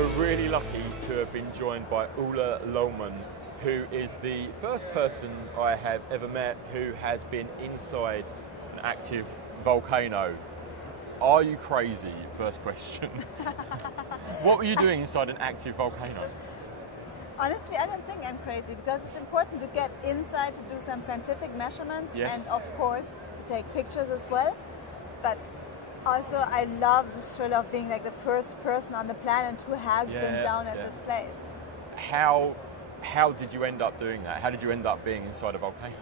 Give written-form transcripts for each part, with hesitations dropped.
We're really lucky to have been joined by Ulla Lohmann, who is the first person I have ever met who has been inside an active volcano. Are you crazy? First question. What were you doing inside an active volcano? Honestly, I don't think I'm crazy because it's important to get inside to do some scientific measurements and of course to take pictures as well. But also I love the thrill of being like the first person on the planet who has been down at this place. How did you end up doing that? How did you end up being inside a volcano?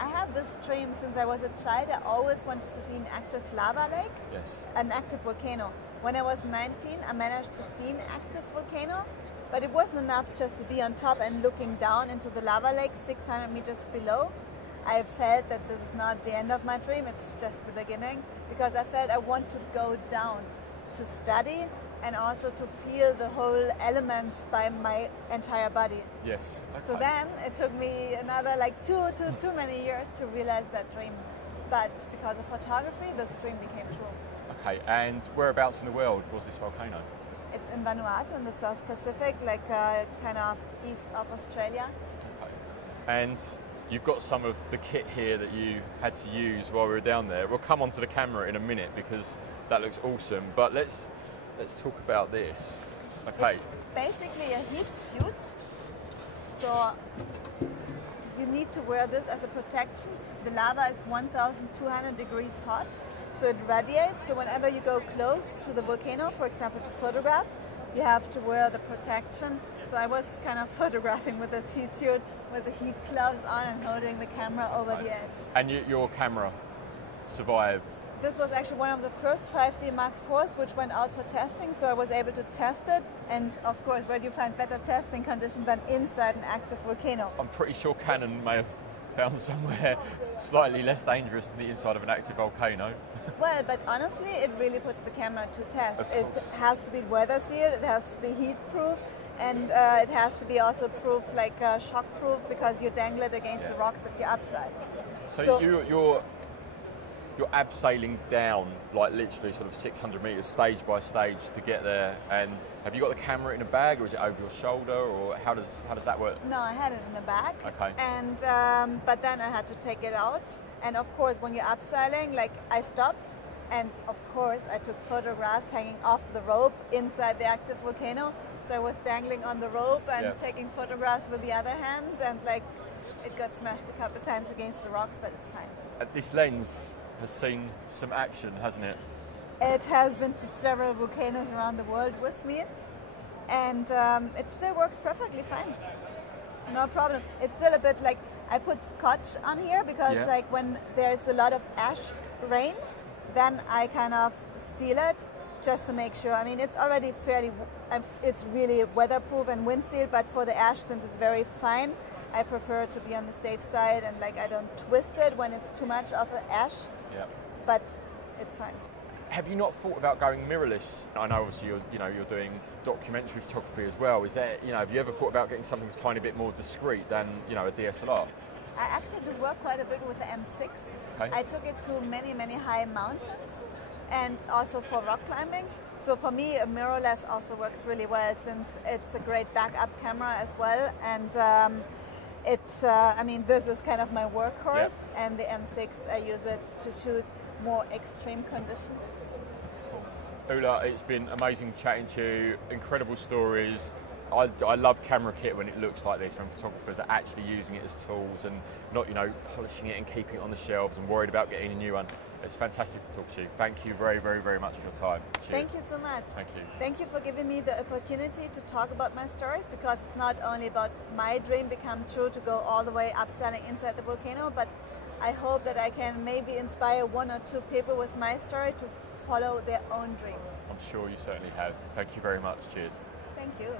I had this dream since I was a child. I always wanted to see an active lava lake, an active volcano. When I was 19, I managed to see an active volcano, but it wasn't enough just to be on top and looking down into the lava lake 600 meters below. I felt that this is not the end of my dream, it's just the beginning, because I felt I want to go down to study and also to feel the whole elements by my entire body. Yes. Okay. So then it took me another like too many years to realize that dream. But because of photography, this dream became true. Okay, and whereabouts in the world was this volcano? It's in Vanuatu in the South Pacific, like kind of east of Australia. Okay. And you've got some of the kit here that you had to use while we were down there. We'll come onto the camera in a minute because that looks awesome. But let's talk about this. Okay. It's basically a heat suit. So you need to wear this as a protection. The lava is 1,200 degrees hot. So it radiates. So whenever you go close to the volcano, for example, to photograph, you have to wear the protection. So I was kind of photographing with the heat suit, with the heat gloves on and holding the camera over the edge. And your camera survived? This was actually one of the first 5D Mark IVs which went out for testing, so I was able to test it. And of course, where do you find better testing conditions than inside an active volcano? I'm pretty sure Canon may have found somewhere slightly less dangerous than the inside of an active volcano. Well, but honestly, it really puts the camera to test. It has to be weather sealed, it has to be heat proof, and it has to be also proof, like shock proof, because you dangle it against the rocks if you're upside. So you're abseiling down, like literally sort of 600 meters stage by stage to get there. And have you got the camera in a bag, or is it over your shoulder, or how does that work? No, I had it in a bag. Okay. And but then I had to take it out. And of course, when you're abseiling, like I stopped, and of course I took photographs hanging off the rope inside the active volcano. So I was dangling on the rope and taking photographs with the other hand, and like it got smashed a couple of times against the rocks, but it's fine. This lens has seen some action, hasn't it? It has been to several volcanoes around the world with me, and it still works perfectly fine. No problem. It's still a bit like I put scotch on here because like when there's a lot of ash rain, then I kind of seal it just to make sure. I mean, it's already fairly, it's really weatherproof and wind sealed, but for the ash, since it's very fine, I prefer to be on the safe side, and like I don't twist it when it's too much of an ash. But it's fine. Have you not thought about going mirrorless? I know obviously you're doing documentary photography as well. Is there, have you ever thought about getting something a tiny bit more discreet than, a DSLR? I actually do work quite a bit with the M6. Okay. I took it to many high mountains and also for rock climbing. So for me, a mirrorless also works really well since it's a great backup camera as well. And it's, I mean, this is kind of my workhorse, and the M6, I use it to shoot more extreme conditions. Cool. Ulla, it's been amazing chatting to you, incredible stories. I love camera kit when it looks like this, when photographers are actually using it as tools and not, polishing it and keeping it on the shelves and worried about getting a new one. It's fantastic to talk to you. Thank you very much for your time. Cheers. Thank you so much. Thank you. Thank you for giving me the opportunity to talk about my stories, because it's not only about my dream become true to go all the way abseiling inside the volcano, but I hope that I can maybe inspire 1 or 2 people with my story to follow their own dreams. I'm sure you certainly have. Thank you very much. Cheers. Thank you.